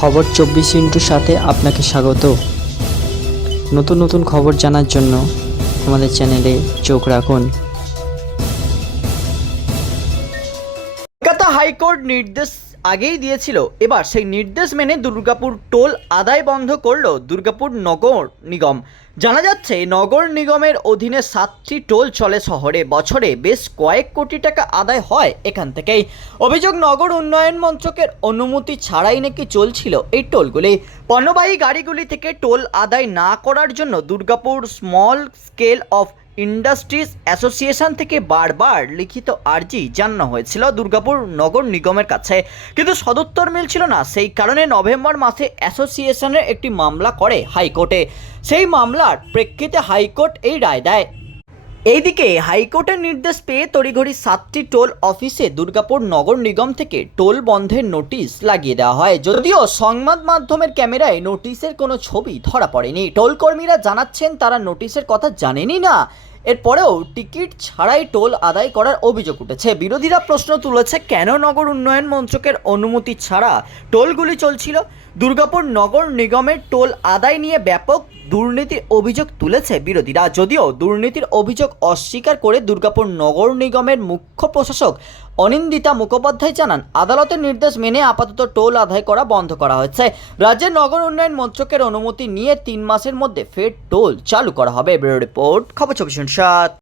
খবর চব্বিশ ইন্টুর সাথে আপনাকে স্বাগত। নতুন নতুন খবর জানার জন্য আমাদের চ্যানেলে চোখ রাখুন। কলকাতা হাইকোর্ট নির্দেশ আগেই দিয়েছিল। এবার সেই নির্দেশ মেনে দুর্গাপুর টোল আদায় বন্ধ করল দুর্গাপুর নগর নিগম। জানা যাচ্ছে, নগর নিগমের অধীনে সাতটি টোল চলে শহরে। বছরে বেশ কয়েক কোটি টাকা আদায় হয় এখান থেকেই। অভিযোগ, নগর উন্নয়ন মন্ত্রকের অনুমতি ছাড়াই নাকি চলছিল এই টোলগুলি। পণ্যবাহী গাড়িগুলি থেকে টোল আদায় না করার জন্য Durgapur small scale of industries association থেকে বারবার লিখিত আর্জি জানানো হয়েছিল দুর্গাপুর নগর নিগমের কাছে। কিন্তু সদুত্তর মিলছিল না। সেই কারণে নভেম্বর মাসে অ্যাসোসিয়েশনের একটি মামলা করে হাইকোর্টে। সেই মামলার প্রেক্ষিতে হাইকোর্ট এই রায় দেয়। এইদিকে হাইকোর্টের নির্দেশ পেয়ে তড়িঘড়ি সাতটি টোল অফিসে দুর্গাপুর নগর নিগম থেকে টোল বন্ধের নোটিশ লাগিয়ে দেওয়া হয়। যদিও সংবাদ মাধ্যমের ক্যামেরায় নোটিশের কোনো ছবি ধরা পড়েনি। টোল কর্মীরা জানাচ্ছেন, তারা নোটিশের কথা জানেনই না। এরপরেও টিকিট ছাড়াই টোল আদায় করার অভিযোগ উঠেছে। বিরোধীরা প্রশ্ন তুলেছে, কেন নগর উন্নয়ন মন্ত্রকের অনুমতি ছাড়া টোলগুলি চলছিল? দুর্গাপুর নগর নিগমের টোল আদায় নিয়ে ব্যাপক দুর্নীতির অভিযোগ তুলেছে বিরোধীরা। যদিও দুর্নীতির অভিযোগ অস্বীকার করে দুর্গাপুর নগর নিগমের মুখ্য প্রশাসক অনিন্দিতা মুখোপাধ্যায় জানান, আদালতের নির্দেশ মেনে আপাতত টোল আদায় করা বন্ধ করা হয়েছে। রাজ্যের নগর উন্নয়ন মন্ত্রকের অনুমতি নিয়ে তিন মাসের মধ্যে ফের টোল চালু করা হবে। ব্যুরো রিপোর্ট, খবর চব্বিশ সাত